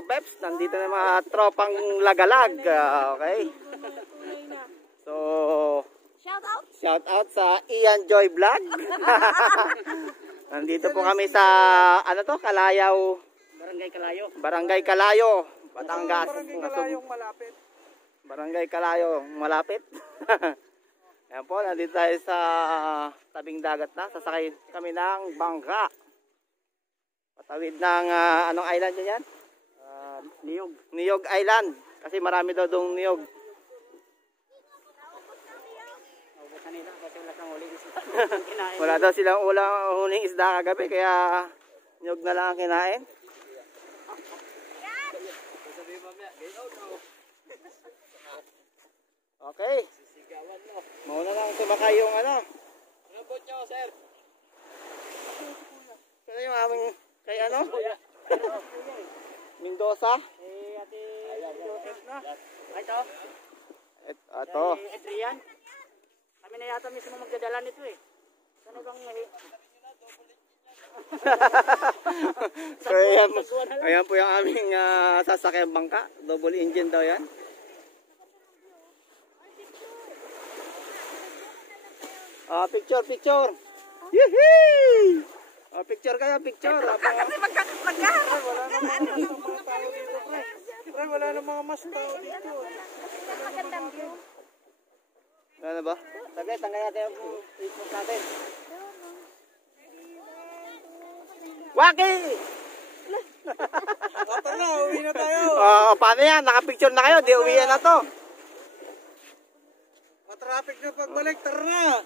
Repa Peps. Nandito na mga tropang lagalag. Okay. So, shout out sa Ian Joy Vlog. Nandito po kami sa, ano to, Kalayaw. Barangay Kalayo, Batangas. Barangay Kalayong malapit. Barangay Kalayo, malapit. Ayan po, nandito tayo sa tabing dagat na. Sasakay kami ng bangka. Patawid ng, anong island yun yan? Niyog. Niyog Island. Kasi marami daw doong niyog. Wala daw silang huling isda kagabi, kaya niyog na lang ang kinain. Okay. Mauna lang sumakay yung ano. Ano po nyo, sir? Sino yung aming, kay ano? Mendoza? Ate Joseph na. Ito. Ito. Adrian. Kami na yata mismo magdadala nito eh. Saan bang So ayan po yung aming sasakyan bangka. Double engine daw yan. Picture. Yehey! Picture kayo, picture. Kasi magkaharap. Wala na mga mas tao dito. Magandang view. Ano ba? Sagay, tanggal natin yung Facebook natin. Waki! Tara na, uwi na tayo. Paano yan? Nakapicture na kayo, di uwian na to. Matraffic na pagbalik, tara na.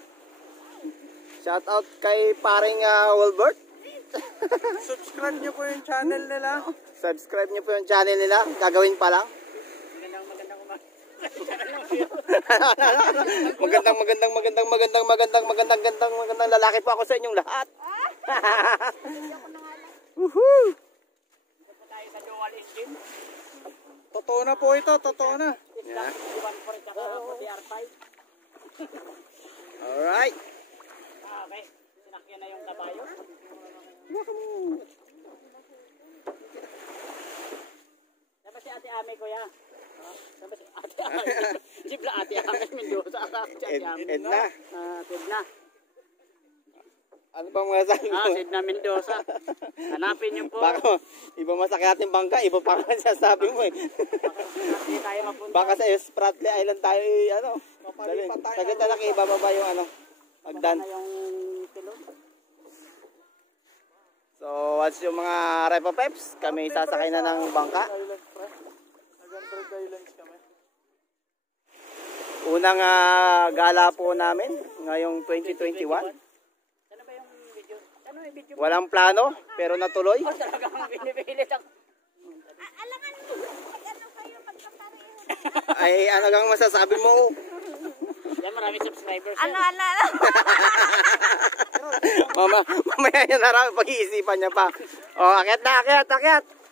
Shout out kay paring Wilbert. Subscribe nyo po yung channel nila. Subscribe niyo po yung channel nila. Gagawin pa lang. Magandang lalaki po ako sa inyong lahat. Woohoo! Tayo sa dual engine. Totoo na po ito, totoo na. Yeah. DR5. Alright. Okay, sinakyan na yung kabayo. Dapat si Ate Ame, kuya. Dapat si Ate Ame. Sibla Ate Ame, Mendoza. Edna. Edna. Ano bang masasabi mo? Edna Mendoza. Hanapin niyo po. Baka iba masakyating bangka, iba pa nga sasabi mo eh. Hindi tayo mapunta. Baka sa Spratly Island tayo ano. Sagad na nakibababa yung ano. Agdan. Yung pilot. So, what's yung mga Repa Peps? Kami sasakay na ng bangka. Nag-100 islands kami. Unang gala po namin ngayong 2021. Ano ba yung video? Ano yung video? Walang plano, pero natuloy. Talagang binipilit ako. Alangan mo. Ano kayo magkakareho? Ay, ano gang masasabi mo? Yan, maraming subscribers. Ano? Mamaya yan harap, pag-iisipan niya pa. O, akyat na, akyat.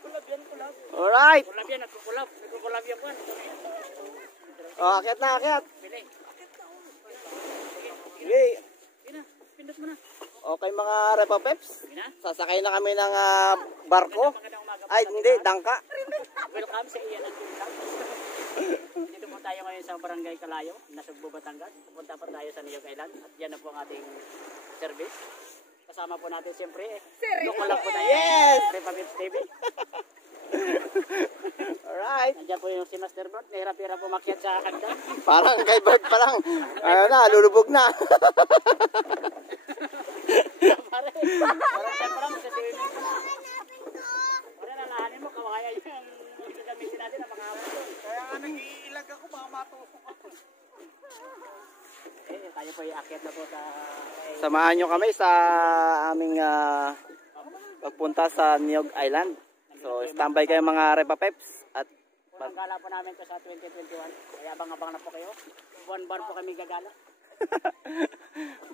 Kulab yan, kulab. Alright. Kulab yan, nagkukulab. Nagkukulab yan po. O, akyat na, akyat. Pili. Okay. Pina, pindot mo na. Okay mga Repa Peps. Pina. Sasakay na kami ng barko. Magandang umaga po. Ay, hindi, dangka. Welcome sa Ian and Pinta. Dito po tayo ngayon sa Barangay Kalayo, Nasugbo, Batangas. Pupunta po tayo sa Niyog Island. At yan na po ang ating service. Kasama po natin siyempre. Local lang po tayo. Yes! Repa Peps TV. Alright. Nandiyan po yung si Master Bert. Nahirap-hirap umakyat sa hagdan. Parang kay Bert pa lang. Ayun na, lulubog na. Parang dyan pa lang sa swimming. Parang nalahanin mo, kawayan yung gagamitin natin na makawin doon. Kaya nga nag-iilag ako, baka matusok ako. Tayo po iakyat na po sa... Samahan nyo kami sa aming pagpunta sa Niyog Island. So, standby kayo mga Repa Peps. At Unang gala po namin to sa 2021. Kaya abang-abang na po kayo. Buwan-buwan po kami gagala.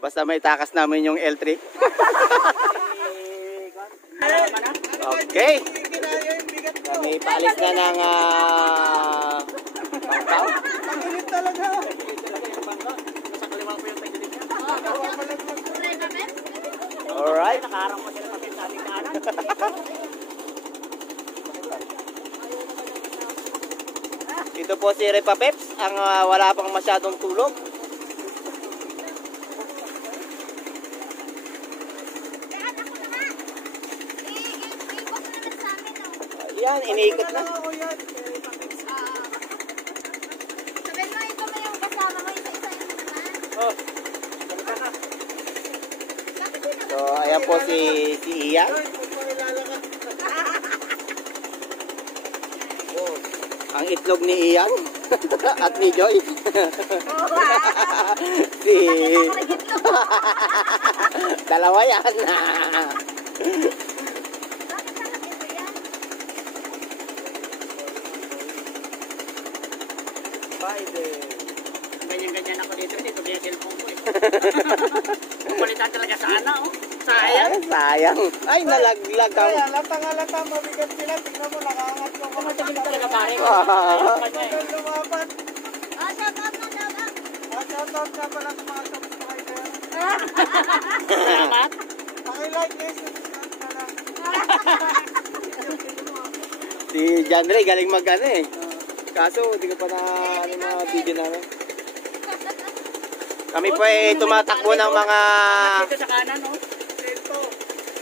basta may takas namin yung L3. Okay. Kami paalis na ng bangka. Tagilit talaga. Tagilit talaga yung bangka. Sa kaliwa po yung tagilit niya. Alright. Nakaharang po sila sa ating daanan. Ito po si Repa Peps, ang wala pang masyadong tulog. Kaya ako na nga. I-ikot mo naman sa amin, oh. Yan, iniikot na. Sabihin mo, ito mo yung kasama mo, isa-isa yun naman. Oh. So, ayan po si Ian. Ang itlog ni Ian at ni Joy. Si dalawa yan. Bakit nakapito yan? Ganyan-ganyan ako dito. Dito yung cellphone ko eh. Pupalitan talaga sana oh. Sayang. Sayang. Ay, nalaglag ang. Halata, mabigat sila. Tingnan mo, nakaangat ko. Tumatagal talaga pare. Lumaban. Oh, shout out na, shout out. Shoutout ka pala sa mga subscriber. Salamat. Pakilike guys, subscribe na lang. Si John Ray, galing mag-ano eh. Kaso, hindi ko pa na ano mga video namin. Kami po ay tumatakbo ng mga Dito sa kanan oh.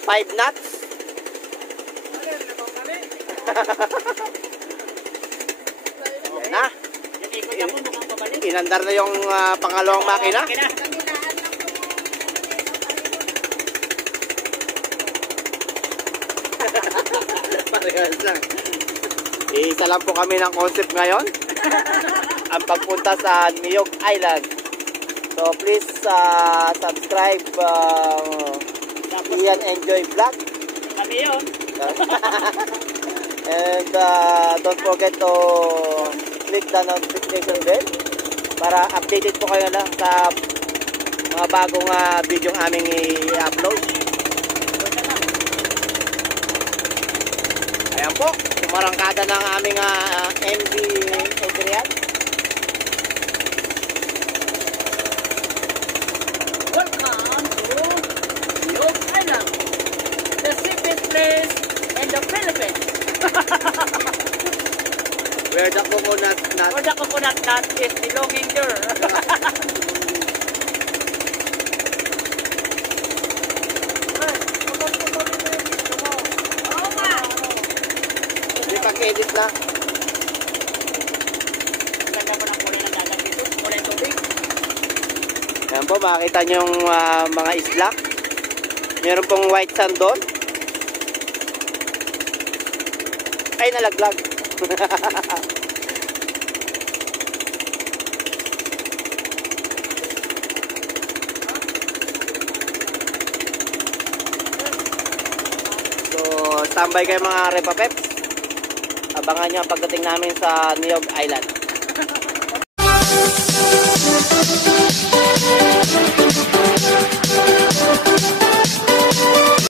5 knots. Ayan na. Yung ikot niya po mukhang pabalik. Inandar na yung pangalawang makina. Kina. Kanilaan lang Parehas lang. Isa lang po kami ng concept ngayon. Ang pagpunta sa Niyog Island. So please subscribe Ian Enjoy Vlog. Kami yun. And don't forget to click the notification bell para updated po kayo na sa mga bagong video ang aming i-upload. Ayan po, sumarangkada ng aming MV Adrian. Welcome to Niyog Island, the safest place in the Philippines. Where the coconut nut. Or the coconut nut is belonging there. Oo nga. Hindi pag-edit na. Ang ganda po ng kulay ng dagat dito. Kulay tubig. Ayan po, makikita nyo yung mga isla. Meron pong white sand doon. Ay, nalaglag. So, standby kayo mga Repa Peps. Abangan nyo ang pagdating namin sa Niyog Island.